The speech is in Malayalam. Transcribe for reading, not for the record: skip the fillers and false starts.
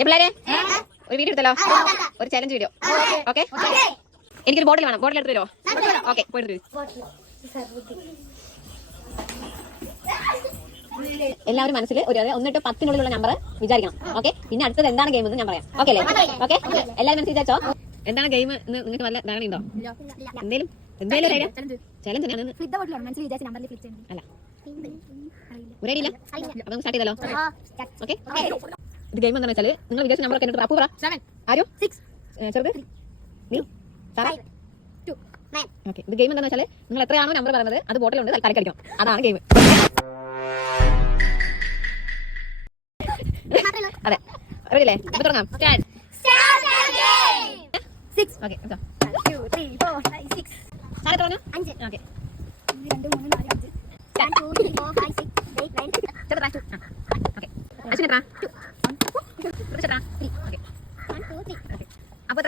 പിള്ളേരെ ഒരു വീഡിയോ എടുത്തല്ലോ, ഒരു ചലഞ്ച് വീഡിയോ. ഓക്കെ, എനിക്കൊരു ബോട്ടിൽ വേണം. ബോട്ടിൽ എടുത്ത് തരുമോ? ഓക്കെ, പോയിട്ട് എല്ലാവരും മനസ്സിൽ ഒരു 1 to 10 നമ്പർ വിചാരിക്കണം. ഓക്കെ, പിന്നെ അടുത്തത് എന്താണ് ഗെയിം എന്ന് ഞാൻ പറയാം. ഓക്കെ അല്ലേ? ഓക്കെ, എല്ലാവരും മനസ്സിൽ വിചാരിച്ചോ. എന്താണ് ഗെയിം എന്ന് നിങ്ങൾക്ക് വല്ല ധാരണയുണ്ടോ? എന്തേലും ചലഞ്ച് അല്ല, ഒരു ഐഡിയ ഇല്ല. അപ്പൊ സ്റ്റാർട്ട് ചെയ്തല്ലോ. ഓക്കെ, ഇത് ഗെയിം എന്താണെന്ന് വെച്ചാൽ നിങ്ങൾ വിചാരിച്ച നമ്പർ ഒക്കെ അപ്പു പറ. ആരും ചെറുത് ഓക്കെ. ഇത് ഗെയിം എന്താണെന്ന് വെച്ചാൽ നിങ്ങൾ എത്രയാണോ നമ്പർ പറയുന്നത് അത് ബോട്ടിലുണ്ട് തലക്കടിക്കണം. അതാണ് ഗെയിം. അതെ, അറിയില്ലേ? ഇപ്പൊ തുടങ്ങാം. അപ്പൊ